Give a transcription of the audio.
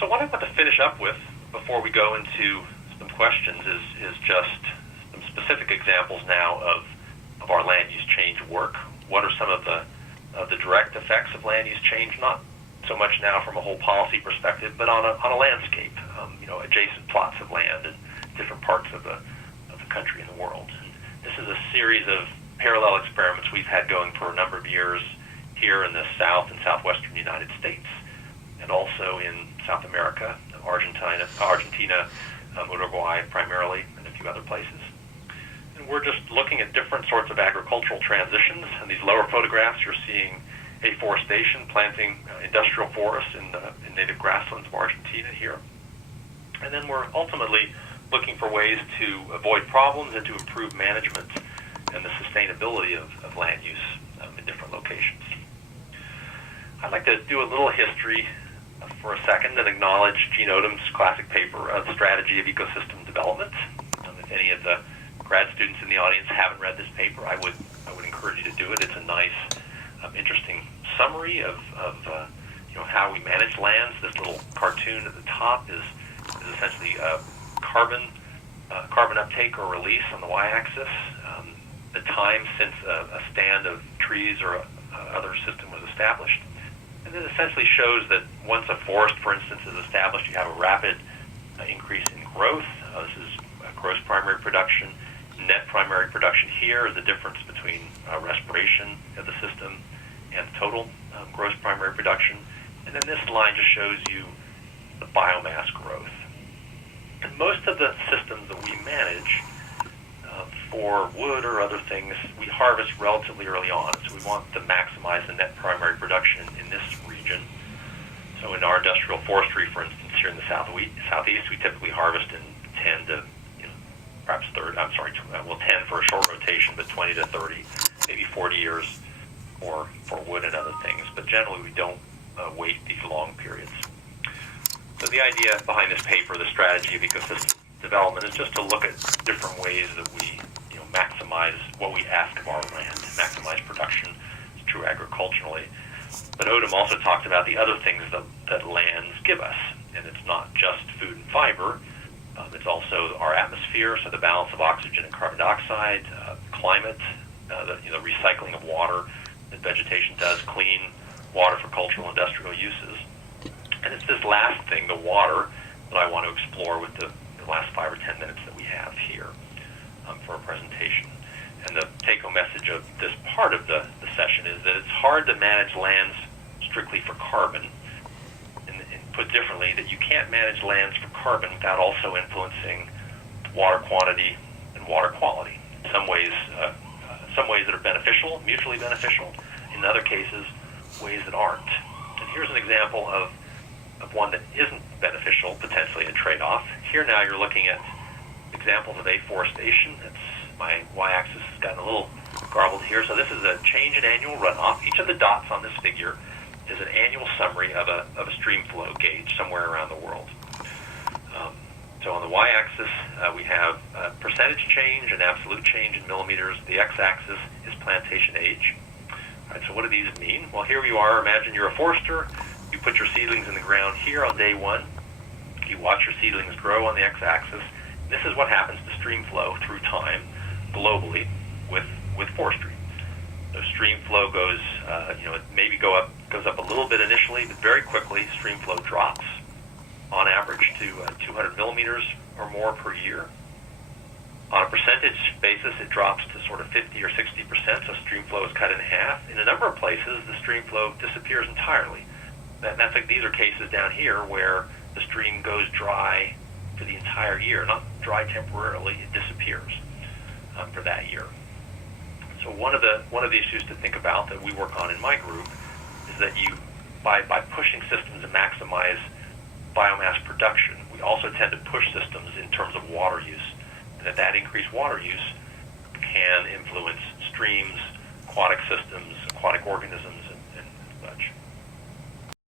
So what I want to finish up with before we go into some questions is just some specific examples now of our land use change work. What are some of the direct effects of land use change? Not so much now from a whole policy perspective, but on a landscape, adjacent plots of land in different parts of the country and the world. And this is a series of parallel experiments we've had going for a number of years here in the South and Southwestern United States, and also in South America, Argentina, Uruguay primarily, and a few other places. And we're just looking at different sorts of agricultural transitions. In these lower photographs, you're seeing afforestation, planting industrial forests in native grasslands of Argentina here. And then we're ultimately looking for ways to avoid problems and to improve management and the sustainability of land use in different locations. I'd like to do a little history for a second and acknowledge Gene Odom's classic paper, The Strategy of Ecosystem Development. If any of the grad students in the audience haven't read this paper, I would encourage you to do it. It's a nice, interesting summary of how we manage lands. This little cartoon at the top is essentially carbon uptake or release on the y-axis, the time since a stand of trees or other system was established. And it essentially shows that once a forest, for instance, is established, you have a rapid increase in growth. This is gross primary production. Net primary production here is the difference between respiration of the system and total gross primary production. And then this line just shows you the biomass growth. And most of the systems that we manage for wood or other things, we harvest relatively early on. So we want to maximize the net primary production in this region. So in our industrial forestry, for instance, here in the southeast, we typically harvest in 10 to, perhaps 30, 10 for a short rotation, but 20 to 30, maybe 40 years for wood and other things. But generally, we don't wait these long periods. So the idea behind this paper, The Strategy of Ecosystem Development, is just to look at different ways that we maximize what we ask of our land, maximize production. It's true agriculturally. But Odom also talked about the other things that lands give us. And it's not just food and fiber. It's also our atmosphere, so the balance of oxygen and carbon dioxide, climate, the recycling of water that vegetation does, clean water for cultural and industrial uses. And it's this last thing, the water, that I want to explore with the last 5 or 10 minutes that we have here for a presentation. And the take-home message of this part of the session is that it's hard to manage lands strictly for carbon. And put differently, that you can't manage lands for carbon without also influencing water quantity and water quality. In some ways that are beneficial, mutually beneficial. In other cases, ways that aren't. And here's an example of one that isn't beneficial, potentially a trade-off. Here now you're looking at examples of afforestation. My y-axis has gotten a little garbled here. So this is a change in annual runoff. Each of the dots on this figure is an annual summary of a stream flow gauge somewhere around the world. So on the y-axis, we have percentage change and absolute change in millimeters. The x-axis is plantation age. All right, so what do these mean? Well, here you are. Imagine you're a forester. You put your seedlings in the ground here on day one. You watch your seedlings grow on the x-axis. This is what happens to stream flow through time globally with forestry. So stream flow goes, it maybe goes up a little bit initially, but very quickly stream flow drops on average to 200 millimeters or more per year. On a percentage basis, it drops to sort of 50 or 60%, so stream flow is cut in half. In a number of places, the stream flow disappears entirely. These are cases down here where the stream goes dry for the entire year, not dry temporarily, it disappears for that year. So one of the issues to think about that we work on in my group is that by pushing systems to maximize biomass production, we also tend to push systems in terms of water use, and that increased water use can influence streams, aquatic systems, aquatic organisms, and such.